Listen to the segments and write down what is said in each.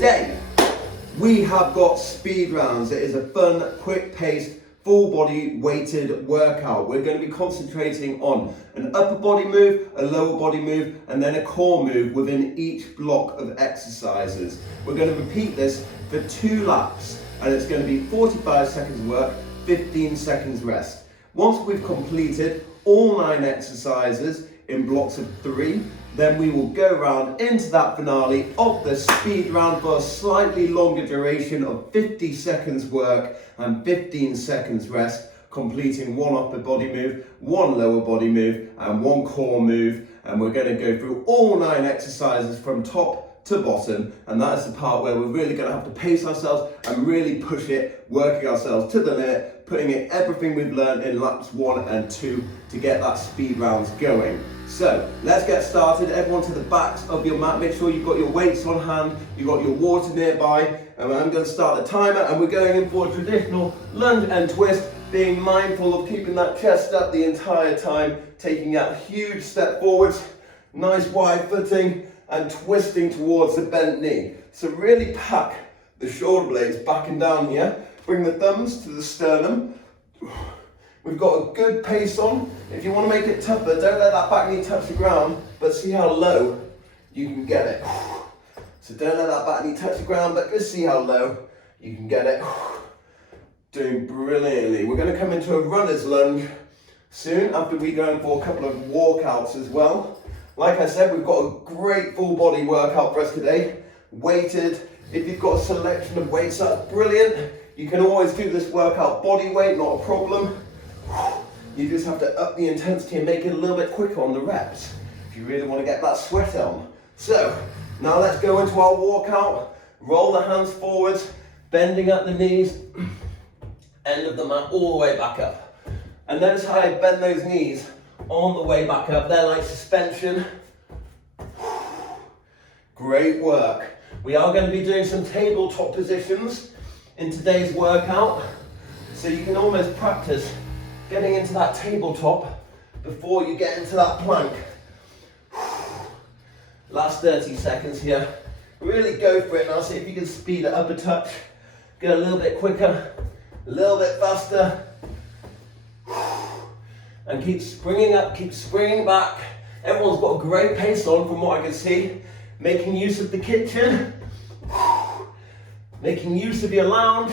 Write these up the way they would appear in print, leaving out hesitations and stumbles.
Today, we have got speed rounds. It is a fun, quick-paced, full body weighted workout. We're going to be concentrating on an upper body move, a lower body move, and then a core move within each block of exercises. We're going to repeat this for 2 laps, and it's going to be 45 seconds work, 15 seconds rest. Once we've completed all 9 exercises in blocks of 3, then we will go around into that finale of the speed round for a slightly longer duration of 50 seconds work and 15 seconds rest, completing 1 upper body move, 1 lower body move, and 1 core move. And we're going to go through all 9 exercises from top to bottom, and that is the part where we're really going to have to pace ourselves and really push it, working ourselves to the limit, putting in everything we've learned in laps 1 and 2 to get that speed rounds going. So let's get started. Everyone to the backs of your mat. Make sure you've got your weights on hand, you've got your water nearby, and I'm going to start the timer, and we're going in for a traditional lunge and twist, being mindful of keeping that chest up the entire time, taking that huge step forwards, nice wide footing, and twisting towards the bent knee. So really pack the shoulder blades back and down here. Bring the thumbs to the sternum. We've got a good pace on. If you want to make it tougher, don't let that back knee touch the ground, but see how low you can get it. So don't let that back knee touch the ground, but just see how low you can get it. Doing brilliantly. We're going to come into a runner's lunge soon after we go in for a couple of walkouts as well. Like I said, we've got a great full body workout for us today. Weighted. If you've got a selection of weights, that's brilliant. You can always do this workout body weight, not a problem. You just have to up the intensity and make it a little bit quicker on the reps if you really want to get that sweat on. So now let's go into our walkout. Roll the hands forwards, bending at the knees, end of the mat all the way back up. And notice how I bend those knees on the way back up. They're like suspension. Great work. We are going to be doing some tabletop positions in today's workout, so you can almost practice getting into that tabletop before you get into that plank. Last 30 seconds here. Really go for it now. See if you can speed it up a touch. Go a little bit quicker, a little bit faster. And keep springing up, keep springing back. Everyone's got a great pace on from what I can see. Making use of the kitchen. Making use of your lounge.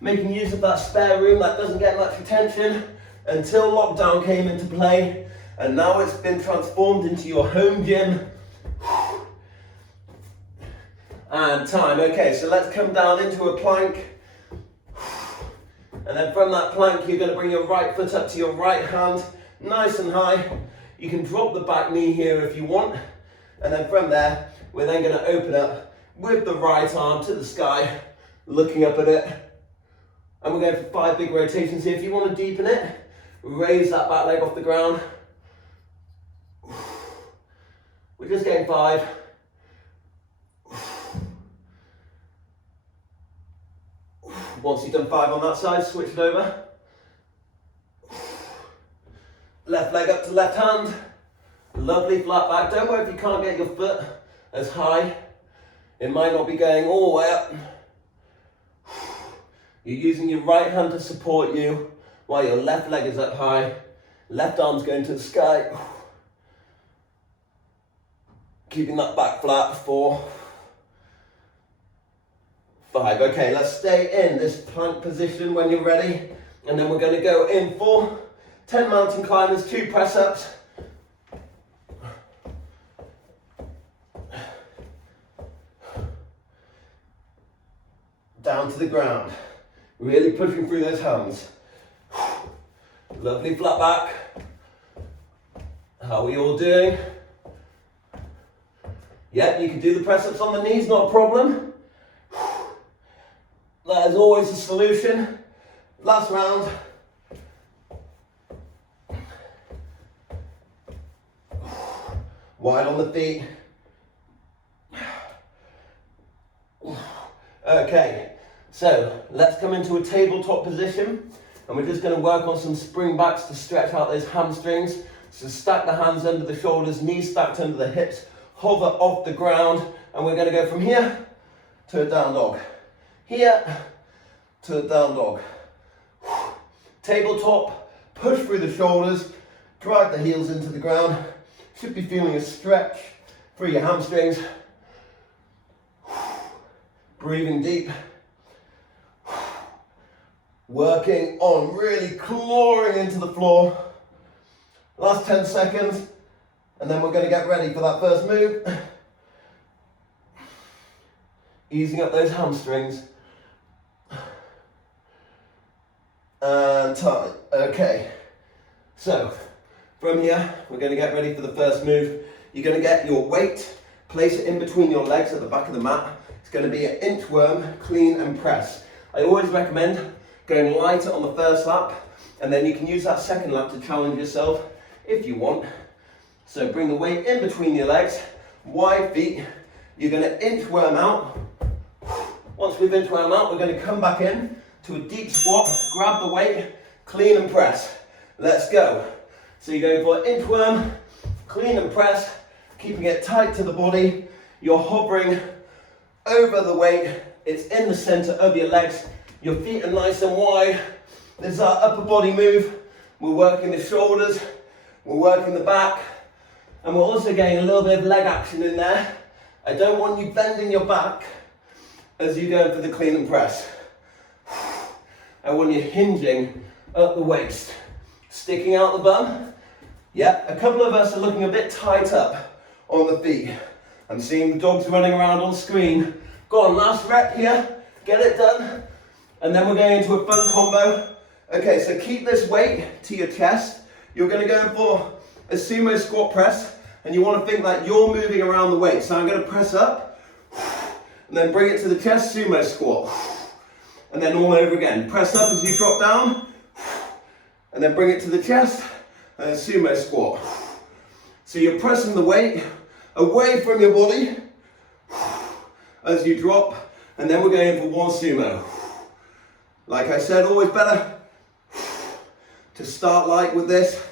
Making use of that spare room that doesn't get much attention until lockdown came into play, and now it's been transformed into your home gym. And time. Okay, so let's come down into a plank, and then from that plank you're going to bring your right foot up to your right hand, nice and high. You can drop the back knee here if you want, and then from there we're then going to open up with the right arm to the sky, looking up at it. And we're going for 5 big rotations here. If you want to deepen it, raise that back leg off the ground. We're just getting 5. Once you've done 5 on that side, switch it over. Left leg up to left hand. Lovely flat back. Don't worry if you can't get your foot as high. It might not be going all the way up. You're using your right hand to support you while your left leg is up high. Left arm's going to the sky. Keeping that back flat. 4, 5. Okay, let's stay in this plank position when you're ready. And then we're going to go in for 10 mountain climbers, 2 press ups. Down to the ground. Really pushing through those hands. Lovely flat back. How are we all doing? Yep, you can do the press ups on the knees, not a problem. That is always a solution. Last round. Wide on the feet. Okay, so let's come into a tabletop position, and we're just going to work on some spring backs to stretch out those hamstrings. So stack the hands under the shoulders, knees stacked under the hips, hover off the ground, And we're going to go from here to a down dog. Here to a down dog. Tabletop, push through the shoulders, drive the heels into the ground. Should be feeling a stretch through your hamstrings. Breathing deep. Working on really clawing into the floor. Last 10 seconds, and then we're going to get ready for that first move. Easing up those hamstrings. And tight. Okay. So, from here, we're going to get ready for the first move. You're going to get your weight, place it in between your legs at the back of the mat. It's going to be an inchworm, clean and press. I always recommend going lighter on the first lap, and then you can use that second lap to challenge yourself if you want. So bring the weight in between your legs, wide feet. You're going to inchworm out. Once we've inchworm out, we're going to come back in to a deep squat, grab the weight, clean and press. Let's go. So you're going for inchworm, clean and press, keeping it tight to the body. You're hovering over the weight. It's in the center of your legs. Your feet are nice and wide. This is our upper body move. We're working the shoulders, we're working the back, and we're also getting a little bit of leg action in there. I don't want you bending your back as you go for the clean and press. I want you hinging up the waist, sticking out the bum. Yeah, a couple of us are looking a bit tight up on the feet. I'm seeing the dogs running around on screen. Go on, last rep here, get it done. And then we're going into a fun combo. Okay, so keep this weight to your chest. You're going to go for a sumo squat press, and you want to think that you're moving around the weight. So I'm going to press up, and then bring it to the chest, sumo squat. And then all over again. Press up as you drop down, and then bring it to the chest, and sumo squat. So you're pressing the weight away from your body as you drop, and then we're going for one sumo. Like I said, always better to start light with this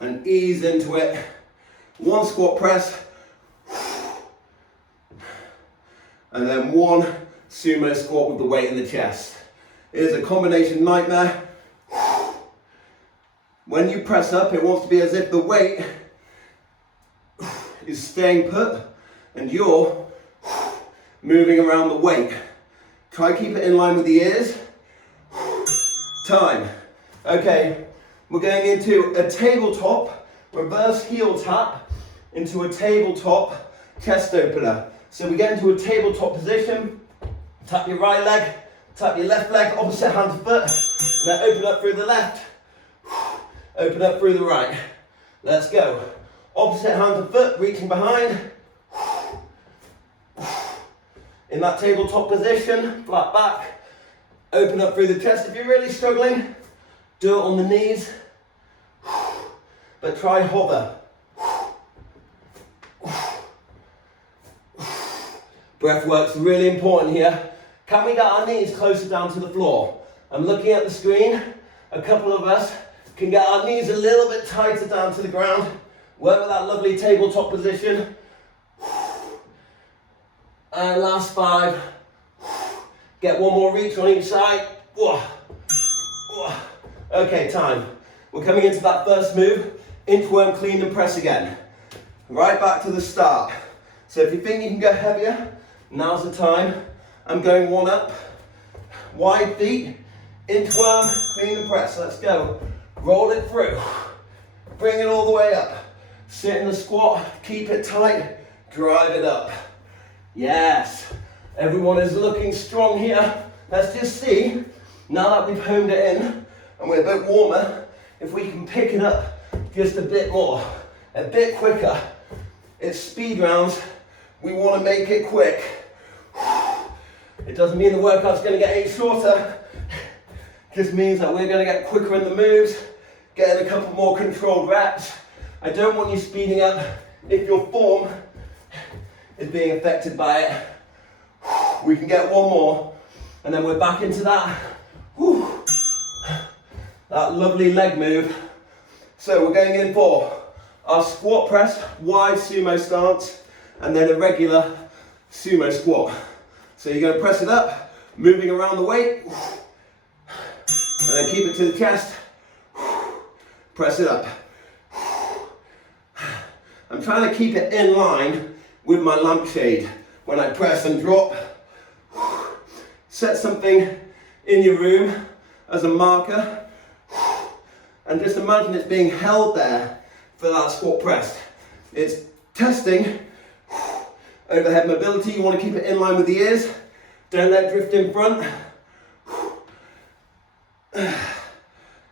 and ease into it. One squat press, and then one sumo squat with the weight in the chest. It is a combination nightmare. When you press up, it wants to be as if the weight is staying put and you're moving around the weight. Try keep it in line with the ears. Time. Okay, we're going into a tabletop, reverse heel tap into a tabletop chest opener. So we get into a tabletop position, tap your right leg, tap your left leg, opposite hand to foot, and then open up through the left, open up through the right. Let's go. Opposite hand to foot, reaching behind. In that tabletop position, flat back. Open up through the chest. If you're really struggling, do it on the knees, but try hover. Breath work's really important here. Can we get our knees closer down to the floor? I'm looking at the screen. A couple of us can get our knees a little bit tighter down to the ground. Work with that lovely tabletop position. And last 5. Get one more reach on each side. Okay, time. We're coming into that first move. Inchworm, clean and press again. Right back to the start. So if you think you can go heavier, now's the time. I'm going one up. Wide feet. Inchworm, clean and press. Let's go. Roll it through. Bring it all the way up. Sit in the squat. Keep it tight. Drive it up. Yes. Everyone is looking strong here. Let's just see, now that we've honed it in and we're a bit warmer, if we can pick it up just a bit more, a bit quicker. It's speed rounds. We want to make it quick. It doesn't mean the workout's going to get any shorter. It just means that we're going to get quicker in the moves, getting a couple more controlled reps. I don't want you speeding up if your form is being affected by it. We can get one more, and then we're back into that, that lovely leg move. So we're going in for our squat press, wide sumo stance, and then a regular sumo squat. So you're going to press it up, moving around the weight, and then keep it to the chest, press it up. I'm trying to keep it in line with my lampshade when I press and drop. Set something in your room as a marker, and just imagine it's being held there for that squat press. It's testing overhead mobility. You want to keep it in line with the ears. Don't let it drift in front. It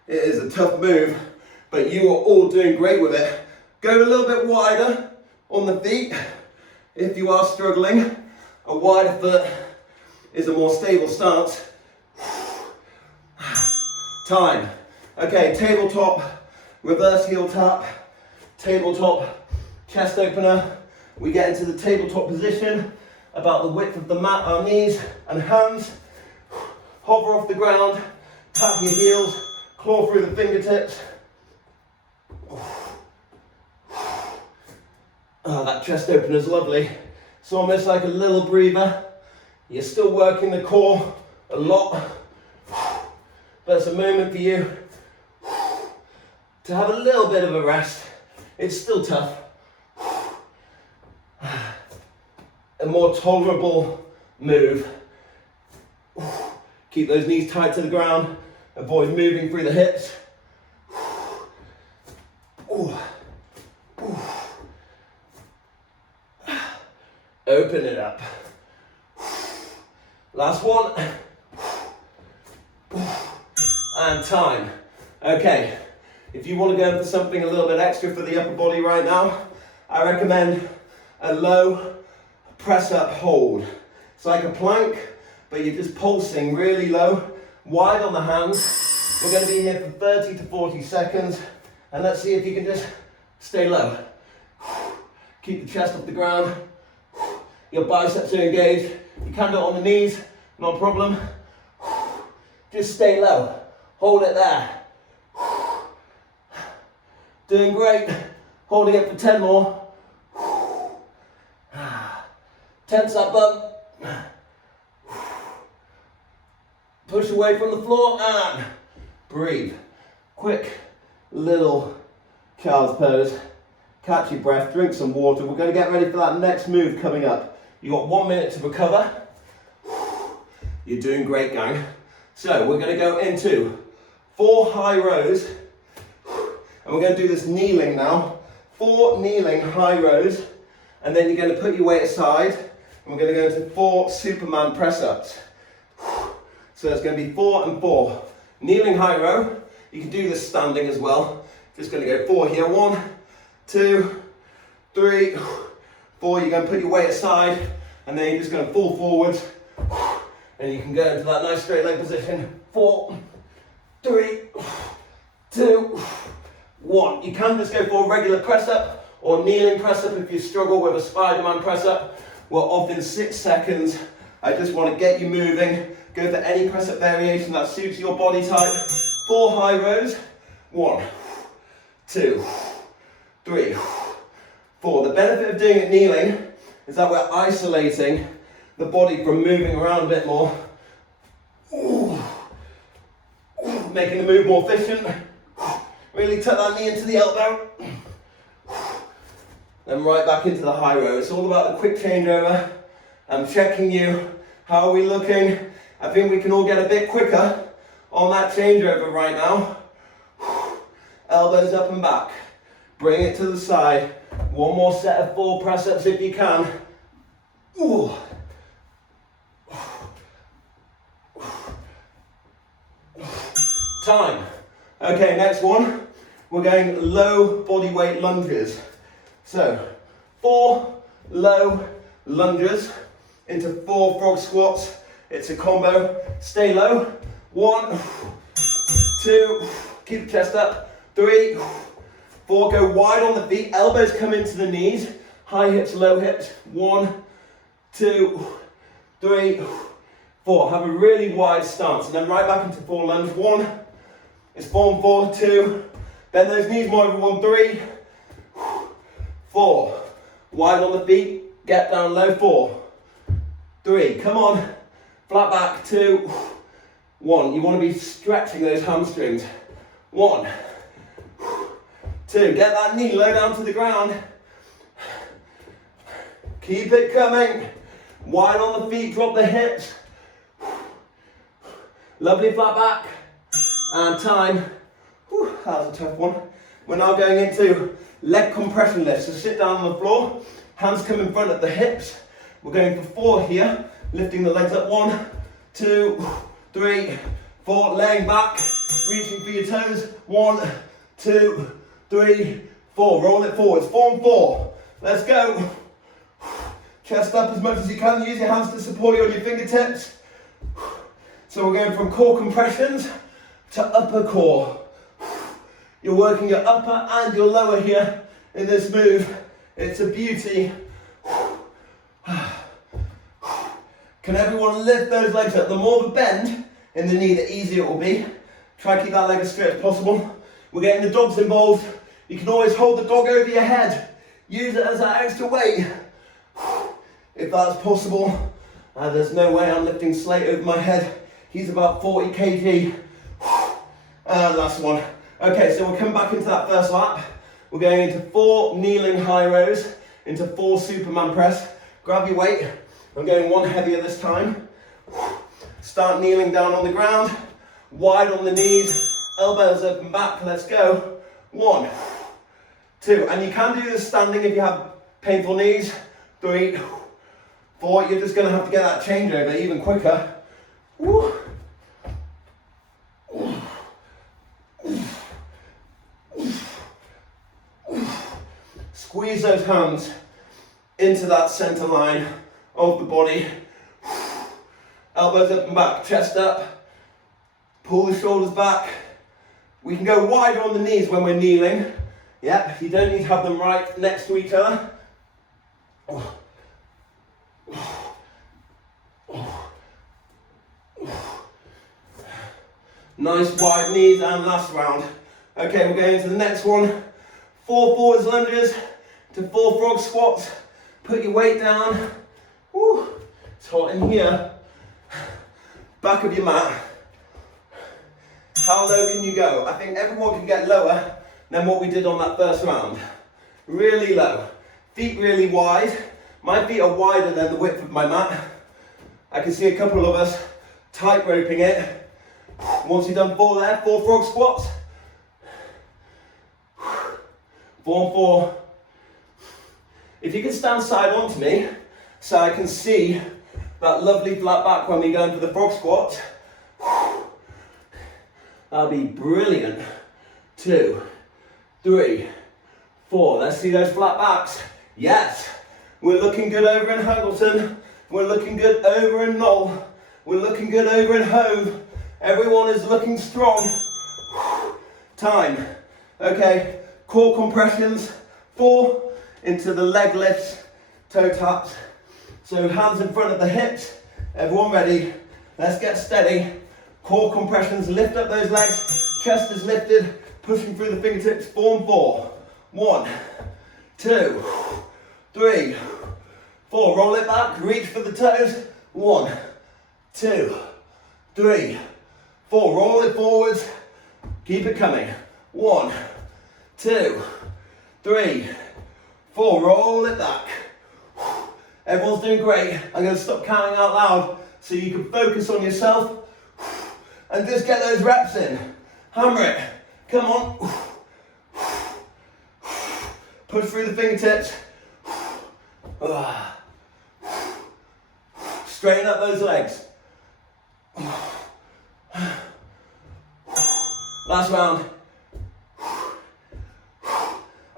is a tough move, but you are all doing great with it. Go a little bit wider on the feet if you are struggling. A wider foot is a more stable stance. Time. Okay, tabletop, reverse heel tap, tabletop, chest opener. We get into the tabletop position, about the width of the mat, our knees and hands. Hover off the ground, tap your heels, claw through the fingertips. Oh, that chest opener is lovely. It's almost like a little breather. You're still working the core a lot, but it's a moment for you to have a little bit of a rest. It's still tough. A more tolerable move. Keep those knees tight to the ground. Avoid moving through the hips. Open it up. Last one. And time. Okay, if you want to go for something a little bit extra for the upper body right now, I recommend a low press up hold. It's like a plank, but you're just pulsing really low, wide on the hands. We're going to be here for 30 to 40 seconds, and let's see if you can just stay low. Keep the chest off the ground. Your biceps are engaged. You can do it on the knees, no problem. Just stay low. Hold it there. Doing great. Holding it for 10 more. Tense that bum. Push away from the floor and breathe. Quick little child's pose. Catch your breath, drink some water. We're going to get ready for that next move coming up. You've got 1 minute to recover. You're doing great, gang. So we're going to go into 4 high rows. And we're going to do this kneeling now. 4 kneeling high rows. And then you're going to put your weight aside. And we're going to go into 4 Superman press-ups. So it's going to be 4 and 4. Kneeling high row. You can do this standing as well. Just going to go 4 here. 1, 2, 3, 4. You're going to put your weight aside, and then you're just going to fall forwards, and you can go into that nice straight leg position. 4, 3, 2, 1. You can just go for a regular press up or kneeling press up if you struggle with a Spider-Man press up. We're off in 6 seconds. I just want to get you moving. Go for any press up variation that suits your body type. 4 high rows. 1, 2, 3, 4. The benefit of doing it kneeling is that we're isolating the body from moving around a bit more. Making the move more efficient. Really tuck that knee into the elbow. Then right back into the high row. It's all about the quick changeover. I'm checking you. How are we looking? I think we can all get a bit quicker on that changeover right now. Elbows up and back. Bring it to the side. 1 more set of 4 press-ups if you can. Ooh. Time. Okay, next one. We're going low body weight lunges. So, 4 low lunges into 4 frog squats. It's a combo. Stay low. 1, 2, keep the chest up. 3, 4, go wide on the feet. Elbows come into the knees. High hips, low hips. 1, 2, 3, 4. Have a really wide stance. And then right back into 4 lunge. 1, it's 4 and 4, 2. Bend those knees more over 1, 3, 4. Wide on the feet. Get down low. 4, 3, come on, flat back, 2, 1. You want to be stretching those hamstrings. 1, 2, get that knee low down to the ground. Keep it coming. Wide on the feet, drop the hips. Lovely flat back. And time. Whew, that was a tough one. We're now going into leg compression lifts. So sit down on the floor, hands come in front of the hips. We're going for 4 here, lifting the legs up. 1, 2, 3, 4, laying back, reaching for your toes. 1, 2, 3, 4, roll it forwards. 4 and 4. Let's go. Chest up as much as you can, use your hands to support you on your fingertips. So we're going from core compressions to upper core. You're working your upper and your lower here in this move. It's a beauty. Can everyone lift those legs up? The more of a bend in the knee, the easier it will be. Try to keep that leg as straight as possible. We're getting the dogs involved. You can always hold the dog over your head. Use it as that extra weight. If that's possible. There's no way I'm lifting Slate over my head. He's about 40 kg. Last one. Okay, so we'll come back into that first lap. We're going into 4 kneeling high rows, into 4 Superman press. Grab your weight. I'm going 1 heavier this time. Start kneeling down on the ground. Wide on the knees. Elbows open back. Let's go. 1, 2. And you can do this standing if you have painful knees. 3, 4. You're just going to have to get that changeover even quicker. Woo. Squeeze those hands into that center line of the body. Elbows up and back, chest up. Pull the shoulders back. We can go wider on the knees when we're kneeling. Yep, you don't need to have them right next to each other. Nice wide knees, and last round. Okay, we're going to the next one. 4 forwards lunges to 4 frog squats. Put your weight down. Woo. It's hot in here. Back of your mat. How low can you go? I think everyone can get lower than what we did on that first round. Really low. Feet really wide. My feet are wider than the width of my mat. I can see a couple of us tight roping it. Once you've done 4 there, 4 frog squats. 4 and 4. If you can stand side on to me, so I can see that lovely flat back when we go into the frog squats. That'll be brilliant. 2, 3, 4. Let's see those flat backs. Yes. We're looking good over in Hangleton. We're looking good over in Knoll. We're looking good over in Hove. Everyone is looking strong. Time. Okay, core compressions. 4 into the leg lifts, toe taps. So hands in front of the hips. Everyone ready? Let's get steady. Core compressions, lift up those legs. Chest is lifted, pushing through the fingertips. 4 and 4. 1, 2, 3, 4. Roll it back, reach for the toes. 1, 2, 3, 4. Roll it forwards. Keep it coming. 1, 2, 3, 4. Roll it back. Everyone's doing great. I'm going to stop counting out loud so you can focus on yourself and just get those reps in. Hammer it. Come on. Push through the fingertips. Straighten up those legs. Last round.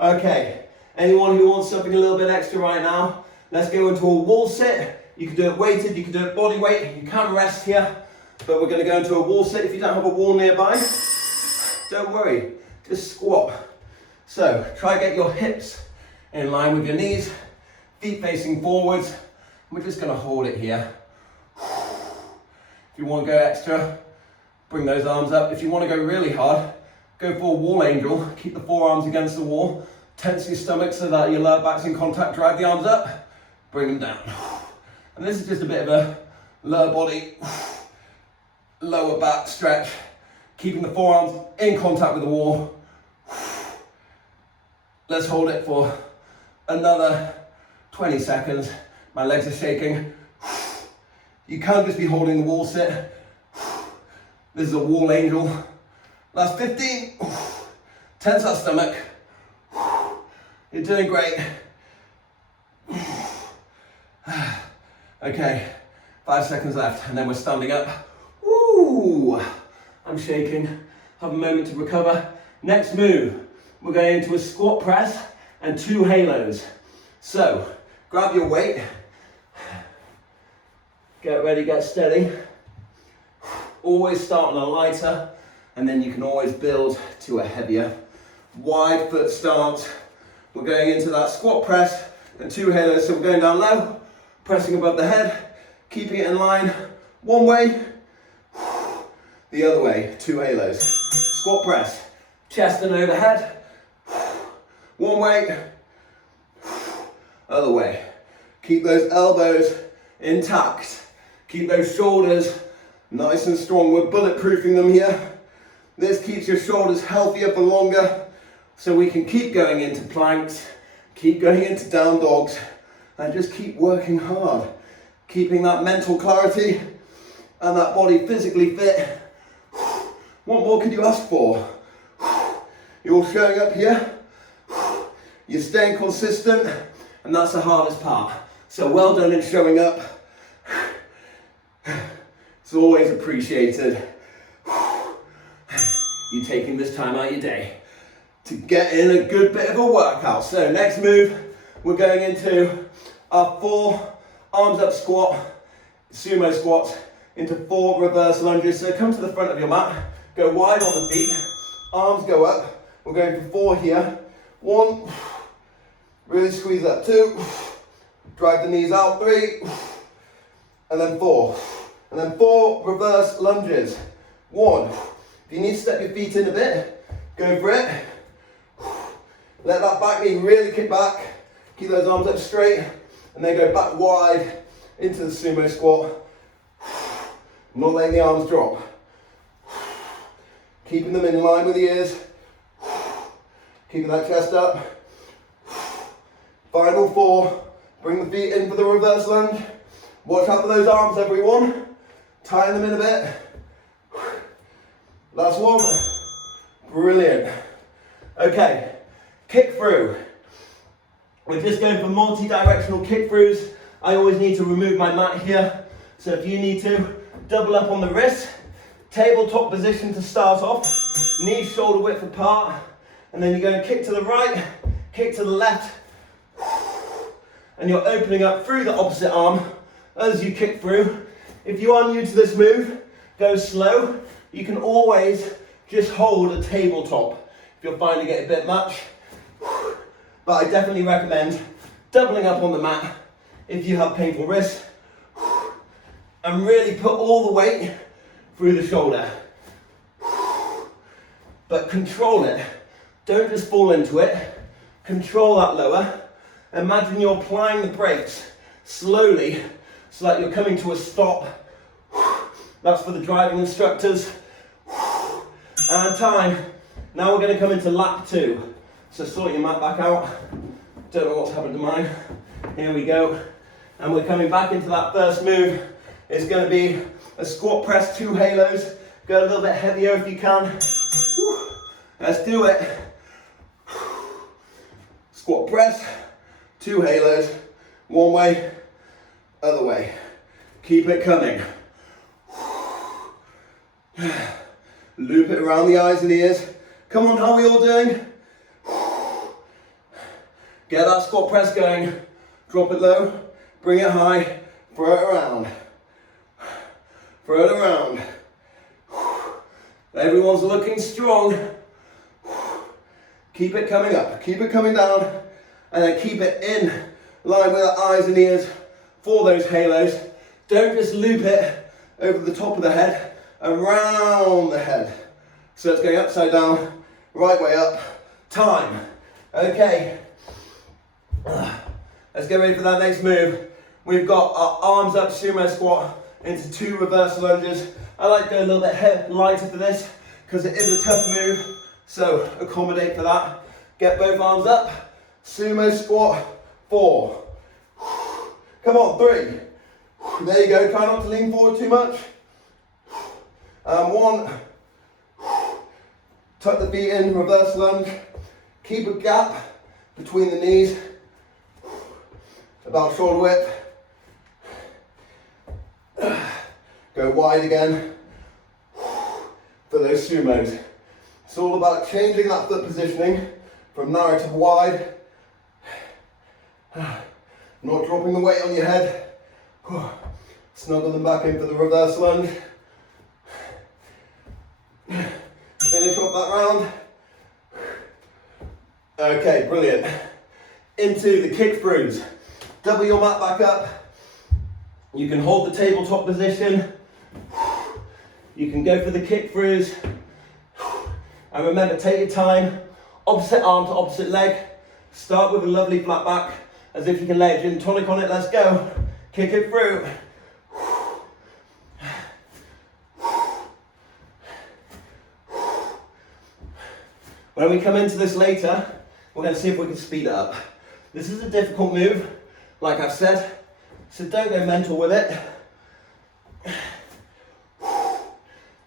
Okay, anyone who wants something a little bit extra right now, let's go into a wall sit. You can do it weighted, you can do it body weight, you can rest here, but we're going to go into a wall sit. If you don't have a wall nearby, don't worry, just squat. So try to get your hips in line with your knees, feet facing forwards. We're just going to hold it here. If you want to go extra, bring those arms up. If you want to go really hard, go for a wall angel. Keep the forearms against the wall. Tense your stomach so that your lower back's in contact. Drive the arms up, bring them down. And this is just a bit of a lower body, lower back stretch, keeping the forearms in contact with the wall. Let's hold it for another 20 seconds. My legs are shaking. You can't just be holding the wall sit. This is a wall angel. Last 15. Tense that stomach. You're doing great. Okay, 5 seconds left, and then we're standing up. Woo! I'm shaking. Have a moment to recover. Next move, we're going into a squat press and 2 halos. So, grab your weight. Get ready, get steady. Always start on a lighter, and then you can always build to a heavier. Wide foot stance. We're going into that squat press and 2 halos. So we're going down low, pressing above the head, keeping it in line. One way, the other way, 2 halos. Squat press, chest and overhead. One way, other way. Keep those elbows intact. Keep those shoulders nice and strong. We're bulletproofing them here. This keeps your shoulders healthier for longer, so we can keep going into planks, keep going into down dogs, and just keep working hard. Keeping that mental clarity and that body physically fit. What more could you ask for? You're showing up here, you're staying consistent, and that's the hardest part. So well done in showing up. It's always appreciated. You taking this time out of your day to get in a good bit of a workout. So next move, we're going into our 4 arms up squat, sumo squats, into 4 reverse lunges. So come to the front of your mat, go wide on the feet, arms go up. We're going for 4 here. 1, really squeeze that. 2, drag the knees out. 3, and then 4. And then 4 reverse lunges. 1, if you need to step your feet in a bit, go for it. Let that back knee really kick back. Keep those arms up straight, and then go back wide into the sumo squat. Not letting the arms drop. Keeping them in line with the ears. Keeping that chest up. Final 4. Bring the feet in for the reverse lunge. Watch out for those arms, everyone. Tying them in a bit. Last one. Brilliant. Okay, kick through. We're just going for multi-directional kick throughs. I always need to remove my mat here. So if you need to, double up on the wrist. Tabletop position to start off. Knees shoulder width apart. And then you're going to kick to the right, kick to the left. And you're opening up through the opposite arm as you kick through. If you are new to this move, go slow. You can always just hold a tabletop if you're finding it a bit much. But I definitely recommend doubling up on the mat if you have painful wrists. And really put all the weight through the shoulder. But control it. Don't just fall into it. Control that lower. Imagine you're applying the brakes slowly so that you're coming to a stop. That's for the driving instructors. And time. Now we're going to come into lap 2. So sort your mat back out. Don't know what's happened to mine. Here we go. And we're coming back into that first move. It's going to be a squat press, 2 halos. Go a little bit heavier if you can. Let's do it. Squat press, 2 halos. One way, other way. Keep it coming. Loop it around the eyes and ears. Come on, how are we all doing? Get that squat press going. Drop it low, bring it high, throw it around. Throw it around. Everyone's looking strong. Keep it coming up, keep it coming down, and then keep it in line with the eyes and ears for those halos. Don't just loop it over the top of the head, around the head. So it's going upside down, right way up. Time. Okay. Let's get ready for that next move. We've got our arms up sumo squat into 2 reverse lunges. I like to go a little bit lighter for this because it is a tough move, so accommodate for that. Get both arms up, sumo squat, 4. Come on, 3. There you go, try not to lean forward too much. And 1. Tuck the feet in, reverse lunge. Keep a gap between the knees, about shoulder width. Go wide again for those sumos. It's all about changing that foot positioning from narrow to wide. Not dropping the weight on your head. Snuggle them back in for the reverse lunge. Finish off that round. Okay, brilliant. Into the kick throughs. Double your mat back up. You can hold the tabletop position. You can go for the kick throughs. And remember, take your time. Opposite arm to opposite leg. Start with a lovely flat back, as if you can lay a gin tonic on it. Let's go. Kick it through. When we come into this later, we're going to see if we can speed it up. This is a difficult move, like I've said, so don't go mental with it.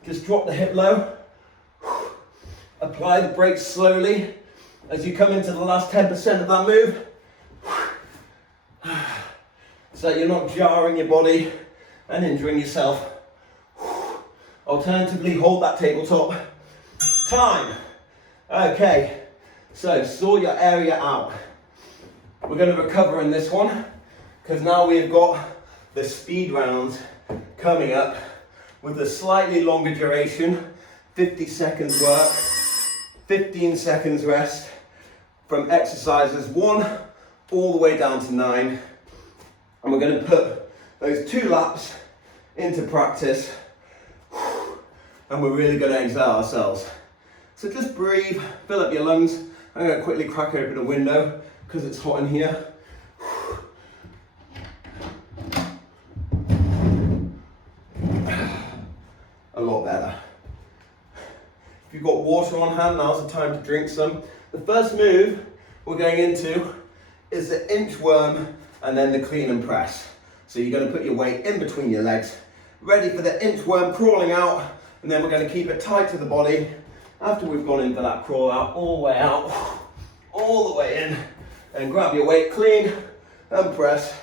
Just drop the hip low. Apply the brakes slowly as you come into the last 10% of that move, so that you're not jarring your body and injuring yourself. Alternatively, hold that tabletop. Time. Okay, so sort your area out. We're going to recover in this one because now we've got the speed rounds coming up with a slightly longer duration, 50 seconds work, 15 seconds rest, from exercises 1 all the way down to 9. And we're going to put those 2 laps into practice, and we're really going to exert ourselves. So just breathe, fill up your lungs. I'm going to quickly crack open a window because it's hot in here. A lot better. If you've got water on hand, now's the time to drink some. The first move we're going into is the inchworm and then the clean and press. So you're going to put your weight in between your legs, ready for the inchworm crawling out, and then we're going to keep it tight to the body. After we've gone in for that crawl out, all the way out, all the way in, and grab your weight clean and press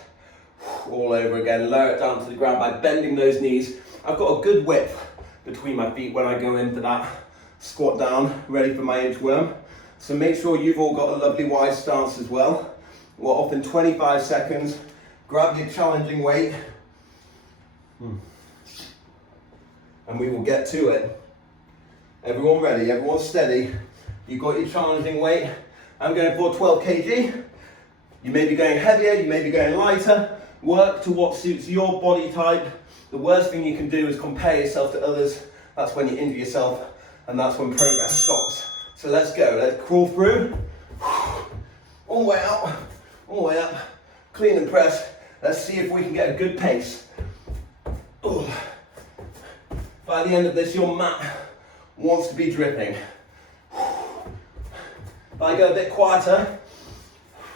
all over again. Lower it down to the ground by bending those knees. I've got a good width between my feet when I go in for that squat down, ready for my inchworm. So make sure you've all got a lovely wide stance as well. We're off in 25 seconds. Grab your challenging weight. And we will get to it. Everyone ready, everyone steady. You've got your challenging weight. I'm going for 12 kg. You may be going heavier, you may be going lighter. Work to what suits your body type. The worst thing you can do is compare yourself to others. That's when you injure yourself, and that's when progress stops. So let's go, let's crawl through. All the way out, all the way up. Clean and press. Let's see if we can get a good pace. Ooh. By the end of this, your mat wants to be dripping. If I go a bit quieter,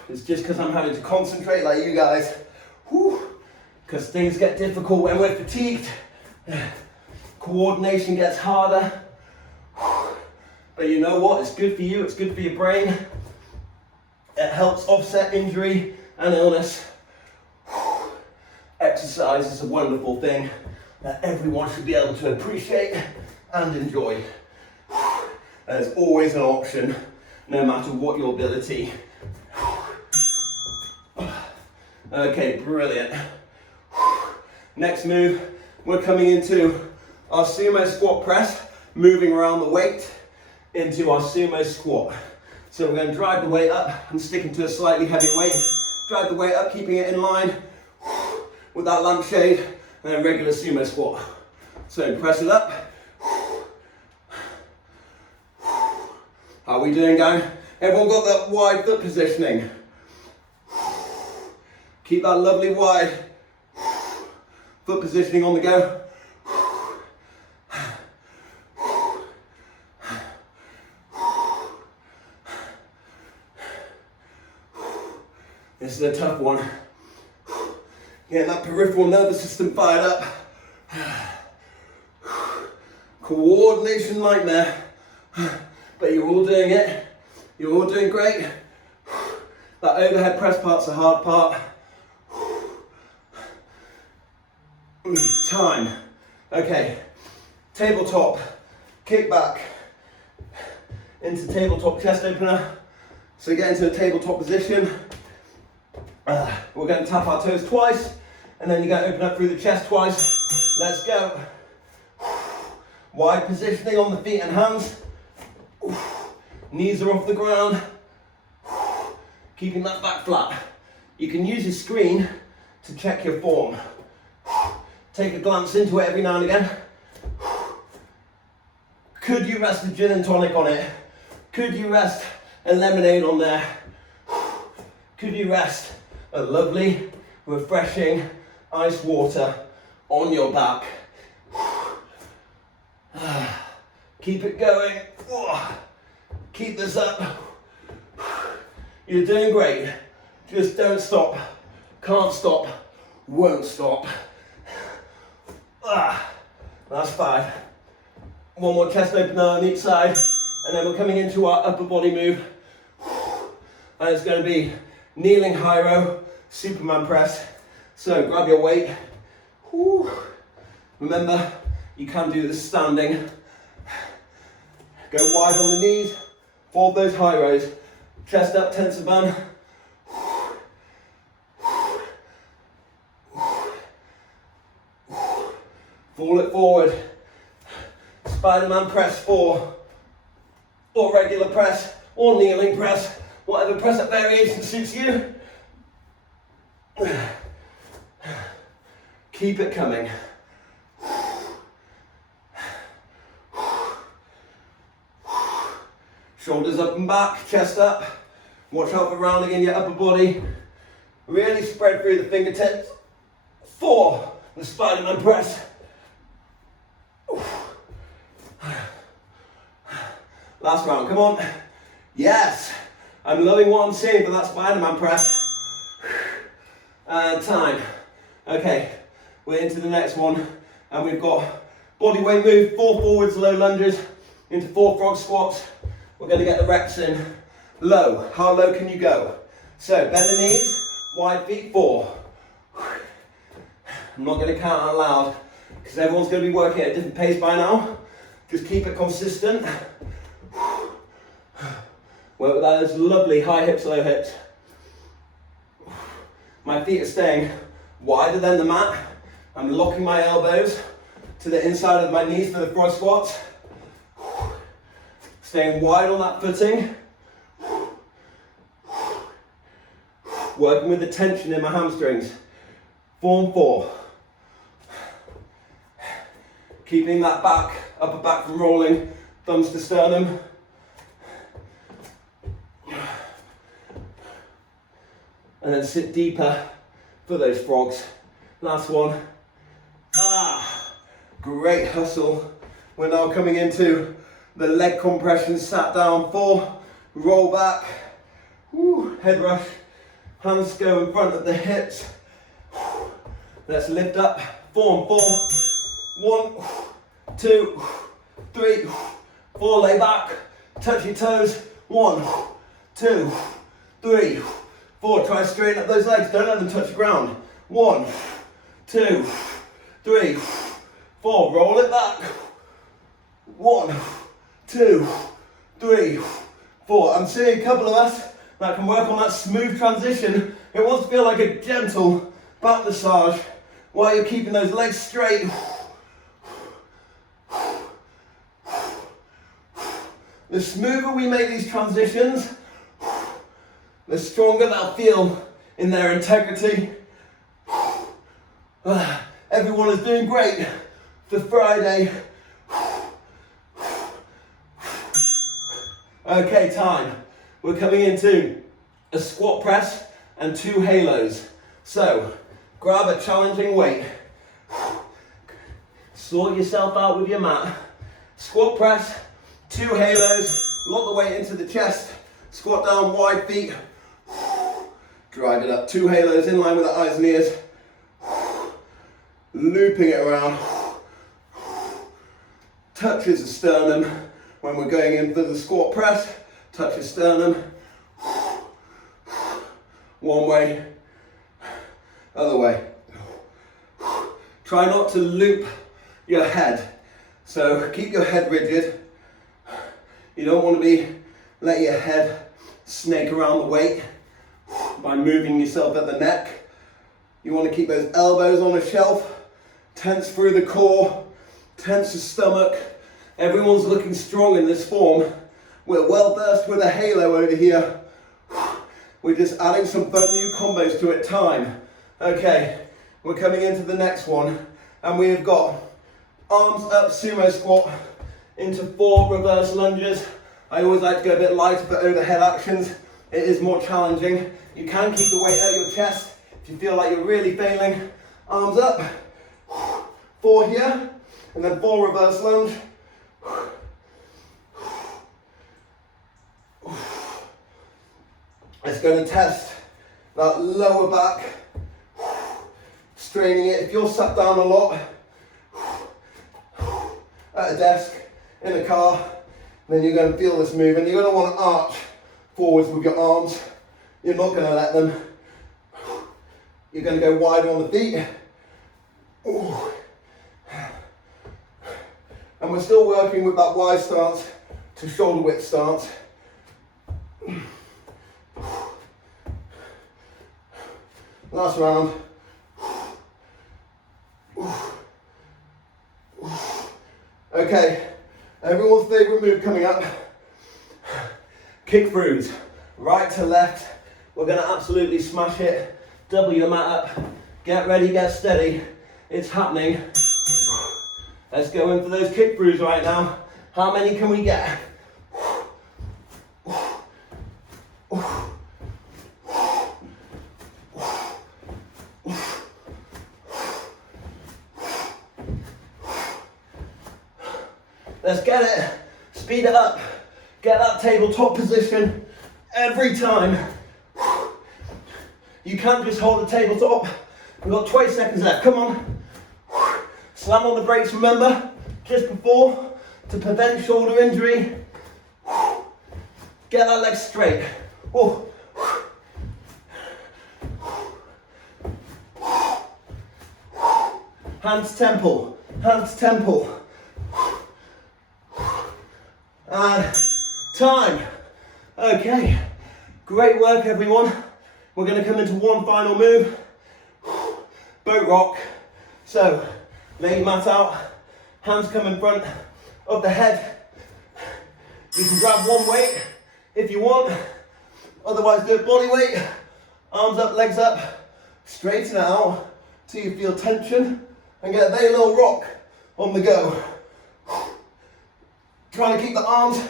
it's just because I'm having to concentrate like you guys. Because things get difficult when we're fatigued. Coordination gets harder. But you know what? It's good for you, it's good for your brain. It helps offset injury and illness. Exercise is a wonderful thing that everyone should be able to appreciate and enjoy. There's always an option, no matter what your ability. Okay, brilliant. Next move, we're coming into our sumo squat press, moving around the weight into our sumo squat. So we're going to drive the weight up and sticking to a slightly heavier weight. Drive the weight up, keeping it in line with that lampshade, and then regular sumo squat. So press it up. How are we doing, gang? Everyone got that wide foot positioning? Keep that lovely wide Foot positioning on the go. This is a tough one. Getting that peripheral nervous system fired up. Coordination nightmare. But you're all doing it. You're all doing great. That overhead press part's the hard part. Time. Okay. Tabletop. Kick back. Into tabletop chest opener. So get into a tabletop position. We're going to tap our toes twice, and then you're going to open up through the chest twice. Let's go. Wide positioning on the feet and hands. Knees are off the ground. Keeping that back flat. You can use your screen to check your form. Take a glance into it every now and again. Could you rest a gin and tonic on it? Could you rest a lemonade on there? Could you rest a lovely, refreshing ice water on your back? Keep it going. Keep this up. You're doing great. Just don't stop. Can't stop. Won't stop. That's 5. One more chest opener on each side, and then we're coming into our upper body move. And it's going to be kneeling high row, Superman press. So grab your weight. Remember, you can do this standing. Go wide on the knees, 4 of those high rows. Chest up, tense the bum. Fall it forward. Spider-Man press 4, or regular press, or kneeling press, whatever press up variation suits you. Keep it coming. Shoulders up and back, chest up. Watch out for rounding in your upper body. Really spread through the fingertips. 4, the Spider-Man press. Last round, come on. Yes, I'm loving what I'm seeing for that Spider-Man press. And time. Okay, we're into the next one. And we've got body weight move, 4 forwards, low lunges, into 4 frog squats. We're gonna get the reps in. Low, how low can you go? So bend the knees, wide feet, 4. I'm not gonna count out loud, because everyone's gonna be working at a different pace by now. Just keep it consistent. Work with those lovely high hips, low hips. My feet are staying wider than the mat. I'm locking my elbows to the inside of my knees for the frog squats. Staying wide on that footing. Working with the tension in my hamstrings. Form 4. Keeping that back, upper back from rolling, thumbs to sternum. And then sit deeper for those frogs. Last one. Great hustle. We're now coming into the leg compression, sat down 4, roll back, head rush, hands go in front of the hips. Let's lift up, form 4, 1, 2, 3, 4, lay back, touch your toes, 1, 2, 3, 4, try to straighten up those legs, don't let them touch the ground, 1, 2, 3, 4, roll it back, 1, 2, 3, 4. I'm seeing a couple of us that can work on that smooth transition. It wants to feel like a gentle back massage while you're keeping those legs straight. The smoother we make these transitions, the stronger they'll feel in their integrity. Everyone is doing great for Friday. Okay, time. We're coming into a squat press and 2 halos. So, grab a challenging weight. Sort yourself out with your mat. Squat press, 2 halos, lock the weight into the chest, squat down, wide feet, drive it up, 2 halos in line with the eyes and ears, looping it around, touches the sternum when we're going in for the squat press, touches sternum, one way, other way. Try not to loop your head, so keep your head rigid. You don't want to be letting your head snake around the weight by moving yourself at the neck. You want to keep those elbows on a shelf, tense through the core, tense the stomach. Everyone's looking strong in this form. We're well versed with a halo over here. We're just adding some fun new combos to it. Time. Okay, we're coming into the next one, and we've got arms up sumo squat into 4 reverse lunges. I always like to go a bit lighter for overhead actions. It is more challenging. You can keep the weight at your chest if you feel like you're really failing. Arms up, 4 here, and then 4 reverse lunge. It's going to test that lower back, straining it. If you're sat down a lot, at a desk, in a car, then you're going to feel this move, and you're going to want to arch forwards with your arms. You're not going to let them. You're going to go wider on the feet. And we're still working with that wide stance to shoulder width stance. Last round. Okay, everyone's favourite move coming up. Kick throughs, right to left. We're going to absolutely smash it. Double your mat up. Get ready, get steady. It's happening. Let's go in for those kick throughs right now. How many can we get? Let's get it. Speed it up. Get that tabletop position every time. You can't just hold the tabletop. We've got 20 seconds left. Come on. Slam on the brakes, remember, just before, to prevent shoulder injury. Get that leg straight. Oh. Hands temple, hands temple. And time. Okay, great work everyone. We're going to come into one final move, boat rock. So, lay your mat out, hands come in front of the head. You can grab one weight if you want, otherwise do it body weight. Arms up, legs up, straighten it out till you feel tension and get a very little rock on the go. Trying to keep the arms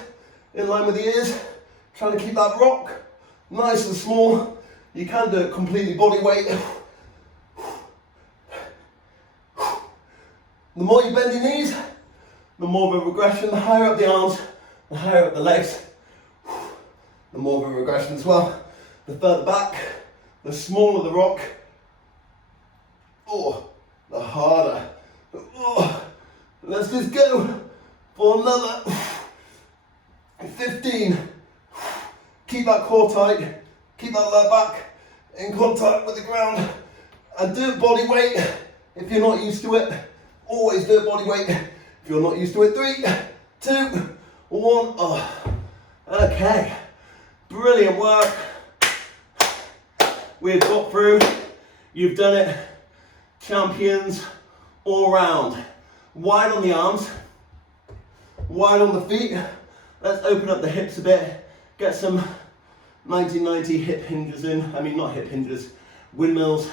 in line with the ears, trying to keep that rock nice and small. You can do it completely body weight. The more you bend your knees, the more of a regression. The higher up the arms, the higher up the legs, the more of a regression as well. The further back, the smaller the rock, oh, the harder. Oh, let's just go for another 15. Keep that core tight, keep that lower back in contact with the ground, and do it body weight if you're not used to it. Always do it body weight if you're not used to it. 3, 2, 1. Oh. Okay, brilliant work. We've got through. You've done it. Champions all round. Wide on the arms, wide on the feet. Let's open up the hips a bit. Get some 1990 hip hinges in. I mean, not hip hinges, windmills,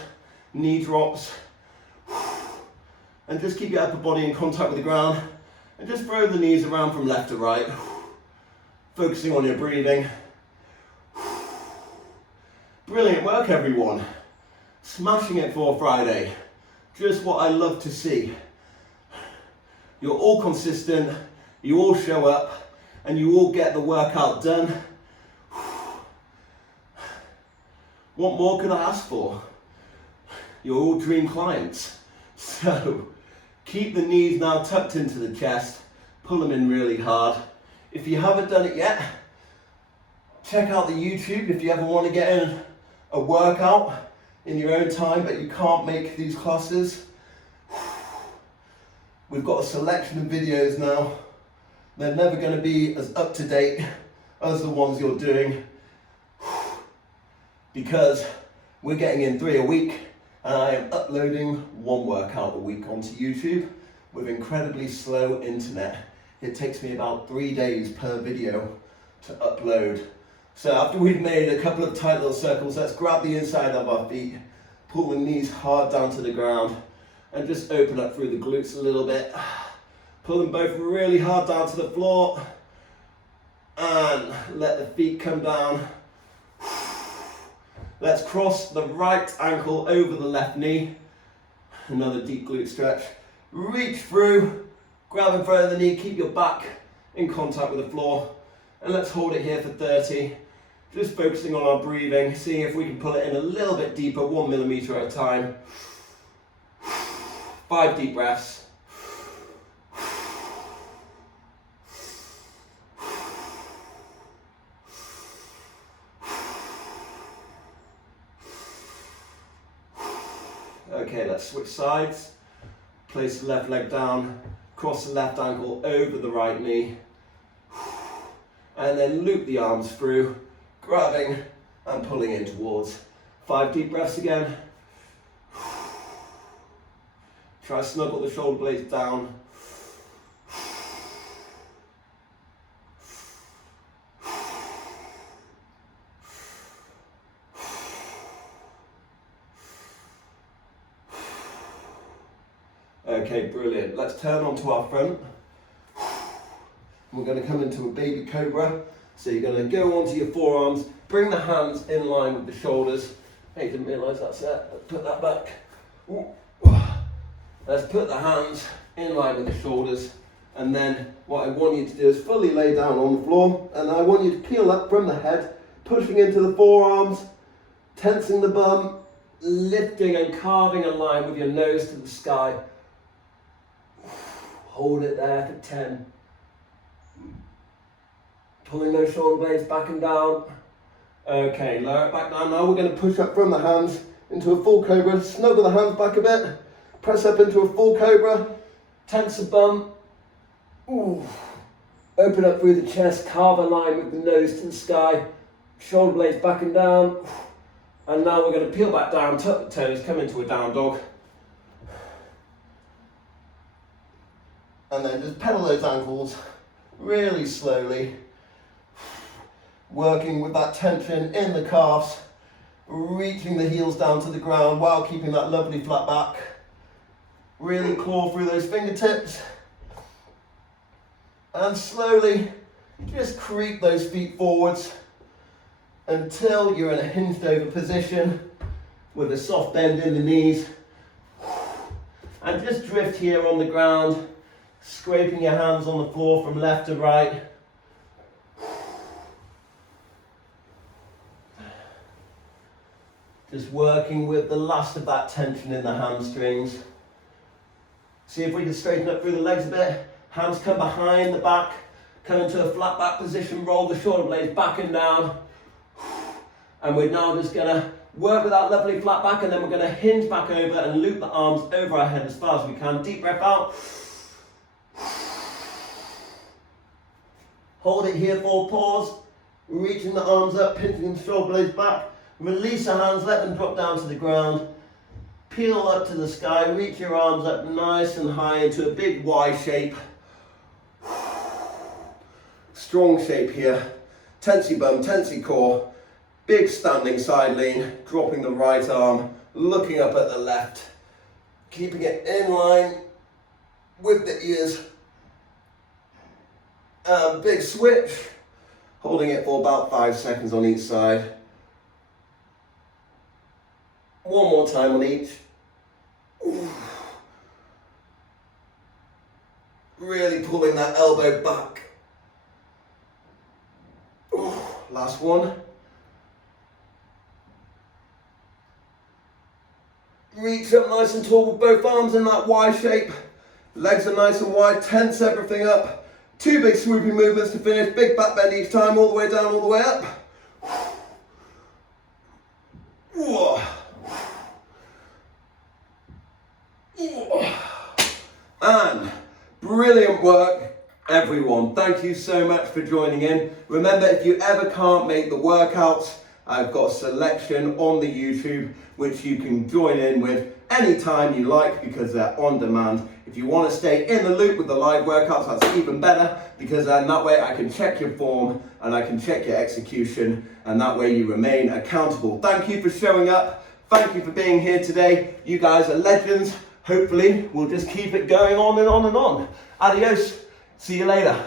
knee drops. And just keep your upper body in contact with the ground. And just throw the knees around from left to right. Focusing on your breathing. Brilliant work, everyone. Smashing it for Friday. Just what I love to see. you're all consistent, you all show up, and you all get the workout done. What more could I ask for? You're all dream clients. So keep the knees now tucked into the chest, pull them in really hard. If you haven't done it yet, check out the YouTube if you ever want to get in a workout in your own time but you can't make these classes. We've got a selection of videos now. They're never going to be as up to date as the ones you're doing because we're getting in 3 a week and I am uploading 1 workout a week onto YouTube with incredibly slow internet. It takes me about 3 days per video to upload. So after we've made a couple of tight little circles, let's grab the inside of our feet, pull the knees hard down to the ground, and just open up through the glutes a little bit. Pull them both really hard down to the floor, and let the feet come down. Let's cross the right ankle over the left knee. Another deep glute stretch. Reach through, grab in front of the knee, keep your back in contact with the floor. And let's hold it here for 30. Just focusing on our breathing, seeing if we can pull it in a little bit deeper, 1 millimeter at a time. 5 deep breaths. Okay, let's switch sides. Place the left leg down, cross the left ankle over the right knee, and then loop the arms through, grabbing and pulling in towards. 5 deep breaths again. Try to snuggle the shoulder blades down. Okay, brilliant. Let's turn onto our front. We're going to come into a baby cobra. So you're going to go onto your forearms, bring the hands in line with the shoulders. Hey, didn't realise that's it. Let's put that back. Ooh. Let's put the hands in line with the shoulders. And then what I want you to do is fully lay down on the floor. And I want you to peel up from the head, pushing into the forearms, tensing the bum, lifting and carving a line with your nose to the sky. Hold it there for 10. Pulling those shoulder blades back and down. Okay, lower it back down. Now we're going to push up from the hands into a full cobra. Snuggle the hands back a bit. Press up into a full cobra. Tense the bum. Ooh. Open up through the chest. Carve a line with the nose to the sky. Shoulder blades back and down. And now we're going to peel back down, tuck the toes, come into a down dog. And then just pedal those ankles really slowly. Working with that tension in the calves, reaching the heels down to the ground while keeping that lovely flat back. Really claw through those fingertips. And slowly just creep those feet forwards until you're in a hinged over position with a soft bend in the knees. And just drift here on the ground, scraping your hands on the floor from left to right. Just working with the last of that tension in the hamstrings. See if we can straighten up through the legs a bit. Hands come behind the back, come into a flat back position, roll the shoulder blades back and down. And we're now just gonna work with that lovely flat back, and then we're gonna hinge back over and loop the arms over our head as far as we can. Deep breath out. Hold it here for pause. Reaching the arms up, pinching the shoulder blades back. Release the hands, let them drop down to the ground. Peel up to the sky, reach your arms up nice and high into a big Y shape. Strong shape here. Tense your bum, tense your core. Big standing side lean, dropping the right arm, looking up at the left. Keeping it in line with the ears. Big switch. Holding it for about 5 seconds on each side. One more time on each. Really pulling that elbow back. Ooh, last one. Reach up nice and tall with both arms in that Y shape. Legs are nice and wide, tense everything up. 2 big swooping movements to finish. Big back bend each time, all the way down, all the way up. And brilliant work, everyone. Thank you so much for joining in. Remember, if you ever can't make the workouts, I've got a selection on the YouTube which you can join in with anytime you like because they're on demand. If you want to stay in the loop with the live workouts, that's even better because then that way I can check your form and I can check your execution, and that way you remain accountable. Thank you for showing up. Thank you for being here today. You guys are legends. Hopefully we'll just keep it going on and on and on. Adios. See you later.